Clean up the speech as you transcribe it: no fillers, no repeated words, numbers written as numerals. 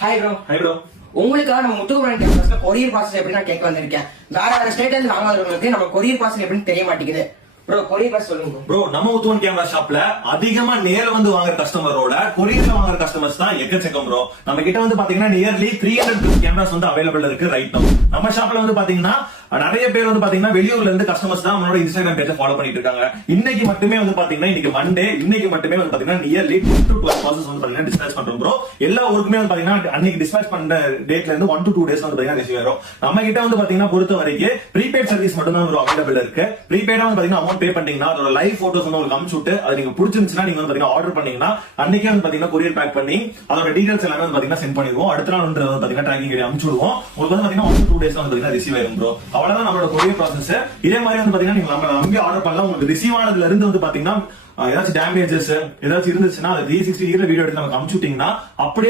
Hi bro. Hi bro. உங்களுக்காக நம்ம Muthukumaran கேம்பஸ்ல courier parcel எப்படி நான் கேட்க வந்திருக்கேன். வேற ஸ்டேட்ல இருந்து வாங்குறவங்களுக்கு நம்ம கொரியர் பார்சல் எப்படின்னு தெரிய மாட்டேங்குது. ப்ரோ கொரியர் பார்சல் சொல்லுங்க ப்ரோ. நம்ம முத்துவன் கேமரா ஷாப்ல அதிகமா நேர்ல வந்து வாங்குற கஸ்டமரோட கொரியர்ல வாங்குற கஸ்டமர்ஸ் தான் எக்கச்சக்கம் ப்ரோ. நம்ம கிட்ட வந்து பாத்தீங்கன்னா நியர்லி 300 கேமராஸ் வந்து அவைலபிள் இருக்கு ரைட் நவ. நம்ம ஷாப்ல வந்து பாத்தீங்கன்னா நிறைய பேர் வந்து பாத்தீங்கன்னா வெளியூர்ல இருந்து கஸ்டமர்ஸ் தான் நம்மளோட இன்ஸ்டாகிராம் பேஜை ஃபாலோ பண்ணிட்டு இருக்காங்க. இன்னைக்கு மட்டுமே வந்து பாத்தீங்கன்னா இன்னைக்கு மண்டே, இன்னைக்கு மட்டுமே வந்து பாத்தீங்கன்னா நியர்லி 10 to 12 ப்ராசஸ் வந்து பாத்தீங்கன்னா டிஸ்பேச் பண்றோம் ப்ரோ. எல்லா ஊருக்குமே வந்து பாத்தீங்கன்னா அன்னைக்கு டிஸ்பேச் பண்ற டேட்ல இருந்து 1 to 2 டேஸ் வந்து பாத்தீங்கன்னா ரிசீவ் ஆகும். நம்ம கிட்ட வந்து பாத்தீங்கன்னா பொறுத்த வரைக்கும் ப்ரீபெய்ட் சர்வீஸ் மட்டும் தான் அவைலபிள் இருக்கு. ப்ரீபெய்டா வந்து பாத்தீங்கன்னா அமௌண்ட் பே பண்ணீங்கன்னா அதோட லைவ் போட்டோஸ் வந்து உங்களுக்கு அனுப்பிச்சுட்டு அது நீங்க பிடிச்சிருந்துச்சுன்னா நீங்க வந்து பாத்தீங்கன்னா ஆர்டர் பண்ணீங்கன்னா அன்னைக்கே வந்து பாத்தீங்கன்னா கொரியர் பேக் பண்ணி அதோட டீடைல்ஸ் எல்லாமே வந்து பாத்தீங்கன்னா சென்ட் பண்ணிடுவோம். அடுத்த நாள் வந்து பாத்தீங்கன்னா ட்ராக்கிங் ஐடி அனுப்பிச்சுடுவோம். உங்களுக்கு வந்து பாத்தீங்கன்னா 1 to 2 டேஸ் வந்து பாத்தீங்கன்னா ரிசீவ் ஆகும் ப்ரோ. அவ்வளவுதான் நம்மளோட கொரியர் ப்ராசஸ். இதே மாதிரி வந்து பாத்தீங்கன்னா நீங்க நம்ம அங்கே ஆர்டர் பண்ணலாம். உங்களுக்கு ரிசீவ் ஆனதுல இருந்து வந்து பாத்தீங்கன்னா ஏதாச்சும் டேமேஜஸ் ஏதாச்சும் இருந்துச்சுன்னா அது 360 வீடியோ எடுத்து நமக்கு அனுப்பிச்சுட்டீங்கன்னா அப்படியே